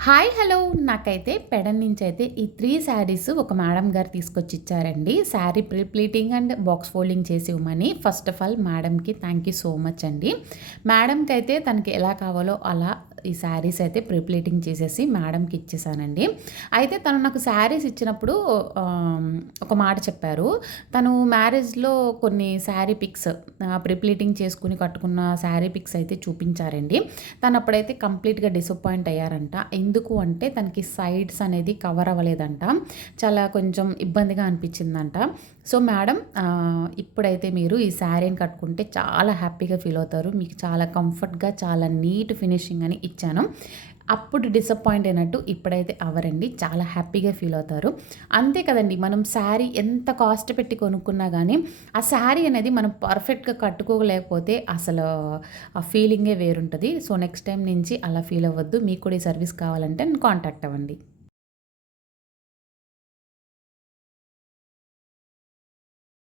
Hi! Hello! నాకైతే పెడన్ నుంచయితే ఈ 3 శారీస్ ఒక మేడం గారు తీసుకొచ్చి ఇచ్చారండి. Sari pre pleating and box folding చేసి ఇవ్వమని. ఫస్ట్ ఆఫ్ ఆల్ మేడంకి థ్యాంక్ యూ సో మచ్ అండి. మేడంకైతే తనకి ఎలా కావాలో అలా ఈ శారీస్ అయితే ప్రీ ప్లీటింగ్ చేసేసి మేడంకి ఇచ్చేసానండి. అయితే తను నాకు శారీస్ ఇచ్చినప్పుడు ఒక మాట చెప్పారు. తను మ్యారేజ్‌లో కొన్ని శారీ పిక్స్ ప్రీ ప్లీటింగ్ చేసుకొని కట్టుకున్న శారీ పిక్స్ అయితే చూపించారండి. తను అప్పుడైతే కంప్లీట్‌గా డిసప్పాయింట్ అయ్యారంట. ఎందుకు అంటే తనకి సైడ్స్ అనేది కవర్ అవ్వలేదంట. చాలా కొంచెం ఇబ్బందిగా అనిపించిందంట. సో, మేడం ఇప్పుడైతే మీరు ఈ శారీని కట్టుకుంటే చాలా హ్యాపీగా ఫీల్ అవుతారు. మీకు చాలా కంఫర్ట్‌గా చాలా నీట్ ఫినిషింగ్ అని ఇచ్చాను. అప్పుడు డిసప్పాయింట్ అయినట్టు ఇప్పుడైతే అవ్వరండి. చాలా హ్యాపీగా ఫీల్ అవుతారు. అంతే కదండీ! మనం శారీ ఎంత కాస్ట్ పెట్టి కొనుక్కున్నా గానీ, ఆ శారీ అనేది మనం పర్ఫెక్ట్‌గా కట్టుకోలేకపోతే అసలు ఆ ఫీలింగే వేరుంటది. సో, నెక్స్ట్ టైమ్ నుంచి అలా ఫీల్ అవ్వద్దు. మీకు కూడా ఈ సర్వీస్ కావాలంటే నన్ను కాంటాక్ట్ అవ్వండి.